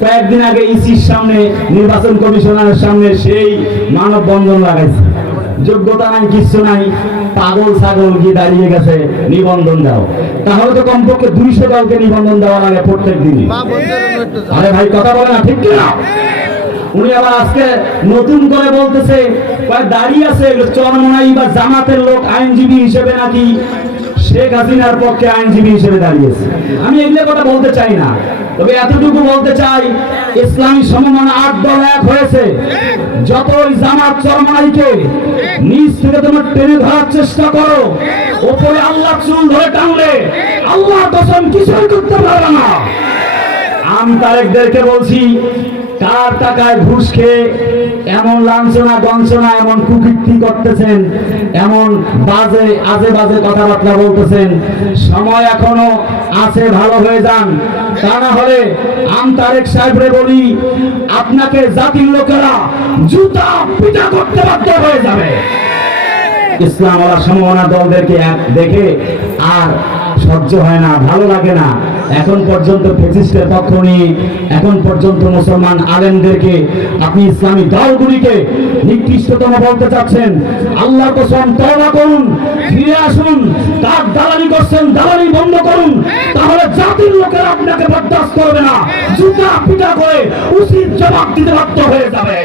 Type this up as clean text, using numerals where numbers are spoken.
কয়েকদিন আগে ইসির সামনে, নির্বাচন কমিশনারের সামনে সেই মানববন্ধন লাগাইছে। যোগ্যতা নাই, কিচ্ছু নাই, পাগল ছাগল গিয়ে দাঁড়িয়ে গেছে নিবন্ধন দাও। তাহলে তো কমপক্ষে 200 দলকে নিবন্ধন দেওয়া লাগে প্রত্যেক দিন। আরে ভাই কথা বলে না, ঠিক কিনা? উনি আবার আজকে নতুন করে বলতেছে দাঁড়িয়ে আছে চরমনাই বা জামাতের লোক আইনজীবী হিসেবে নাকি শেখ হাসিনার পক্ষে আইনজীবী হিসেবে দাঁড়িয়েছে। আমি এগুলো কথা বলতে চাই না, তবে এতটুকু বলতে চাই, ইসলামী সমমনা 8 দল এক হয়েছে। যতই জামাত চরমনাইকে নিচ থেকে তোমার টেনে ধরার চেষ্টা করো, ওপরে আল্লাহ চুল ধরে টানলে আল্লাহ কসম কিছুই করতে পারবে না। আমি তারেকদেরকে বলছি, কার টাকায় ঘুষ খেয়ে এমন লাঞ্ছনা গঞ্চনা, এমন কুকীর্তি করতেছেন, এমন বাজে আজে বাজে কথাবার্তা বলতেছেন, সময় এখনো আছে, ভালো হয়ে যান। তা না হলে আমি তারেক সাহেবরে বলি, আপনাকে জাতির লোকেরা জুতা পিটা করতে বাধ্য হয়ে যাবে। ইসলাম ওয়ালা সমমনা দলদেরকে দেখে আর সহ্য হয় না, ভালো লাগে না। এখন পর্যন্ত ফ্যাসিস্টের পক্ষ নিয়ে, এখন পর্যন্ত মুসলমান আলেমদেরকে আপনি ইসলামী দলগুলিকে নিকৃষ্টতম বলতে চাচ্ছেন। আল্লাহর কসম, তওবা করুন, ফিরে আসুন। কার দালালি করছেন, দালালি বন্ধ করুন, তাহলে জাতির লোকেরা আপনাকে বরদাস্ত করবে না, জুতা পিটা করে উচিত জবাব দিতে বাধ্য হয়ে যাবে।